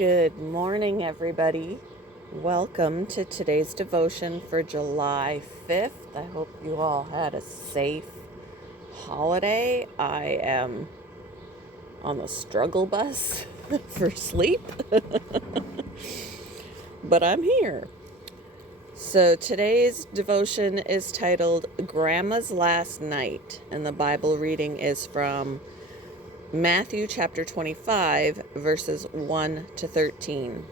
Good morning, everybody. Welcome to today's devotion for July 5th. I hope you all had a safe holiday. I am on the struggle bus for sleep, but I'm here. So today's devotion is titled Grandma's Last Night, and the Bible reading is from Matthew chapter 25, verses 1 to 13.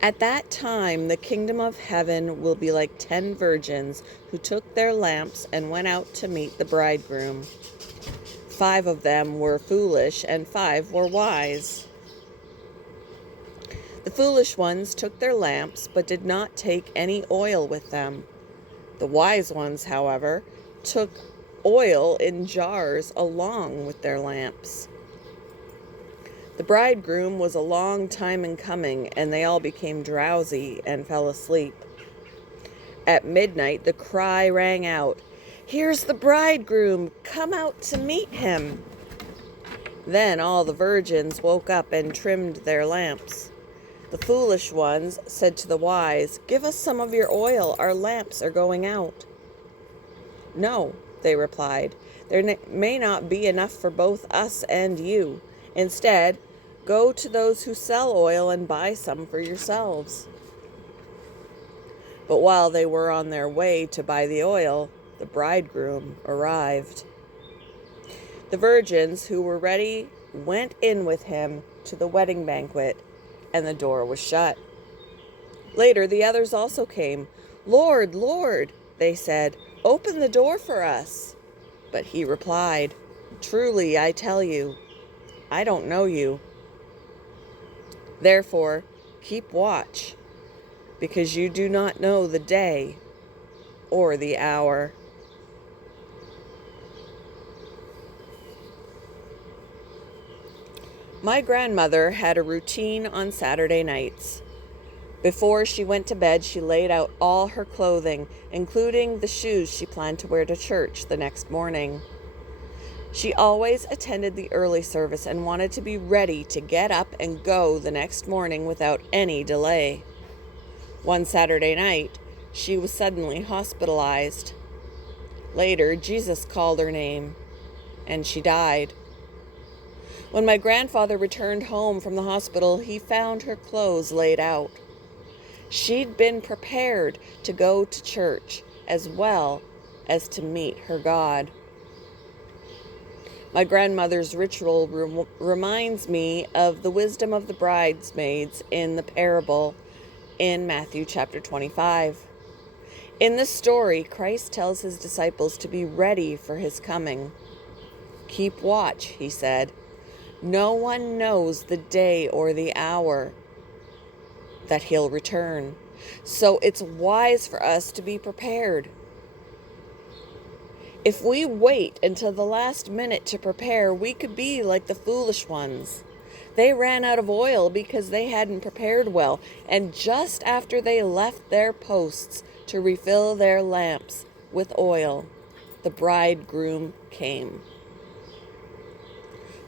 At that time, the kingdom of heaven will be like 10 virgins who took their lamps and went out to meet the bridegroom. 5 of them were foolish and 5 were wise. The foolish ones took their lamps but did not take any oil with them. The wise ones, however, took oil in jars along with their lamps. The bridegroom was a long time in coming, and they all became drowsy and fell asleep. At midnight, the cry rang out, "Here's the bridegroom! Come out to meet him!" Then all the virgins woke up and trimmed their lamps. The foolish ones said to the wise, "Give us some of your oil, our lamps are going out." "No," they replied, "there may not be enough for both us and you. Instead, go to those who sell oil and buy some for yourselves." But while they were on their way to buy the oil, the bridegroom arrived. The virgins who were ready went in with him to the wedding banquet, and the door was shut. Later, the others also came. "Lord, Lord," they said, "open the door for us." But he replied, "Truly, I tell you, I don't know you. Therefore, keep watch, because you do not know the day or the hour." My grandmother had a routine on Saturday nights. Before she went to bed, she laid out all her clothing, including the shoes she planned to wear to church the next morning. She always attended the early service and wanted to be ready to get up and go the next morning without any delay. One Saturday night, she was suddenly hospitalized. Later, Jesus called her name, and she died. When my grandfather returned home from the hospital, he found her clothes laid out. She'd been prepared to go to church as well as to meet her God. My grandmother's ritual reminds me of the wisdom of the bridesmaids in the parable in Matthew chapter 25. In this story, Christ tells his disciples to be ready for his coming. "Keep watch," he said. "No one knows the day or the hour that he'll return. So it's wise for us to be prepared. If we wait until the last minute to prepare, we could be like the foolish ones. They ran out of oil because they hadn't prepared well, and just after they left their posts to refill their lamps with oil, the bridegroom came.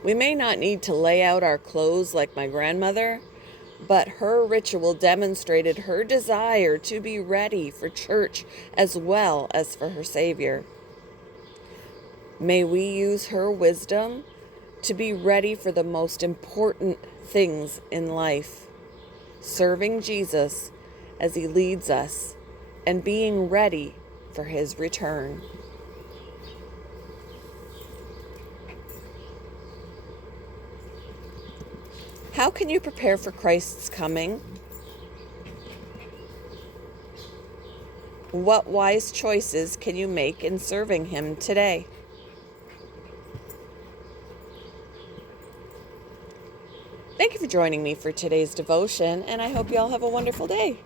We may not need to lay out our clothes like my grandmother, but her ritual demonstrated her desire to be ready for church as well as for her Savior. May we use her wisdom to be ready for the most important things in life, serving Jesus as he leads us and being ready for his return. How can you prepare for Christ's coming? What wise choices can you make in serving him today? Thank you for joining me for today's devotion, and I hope you all have a wonderful day.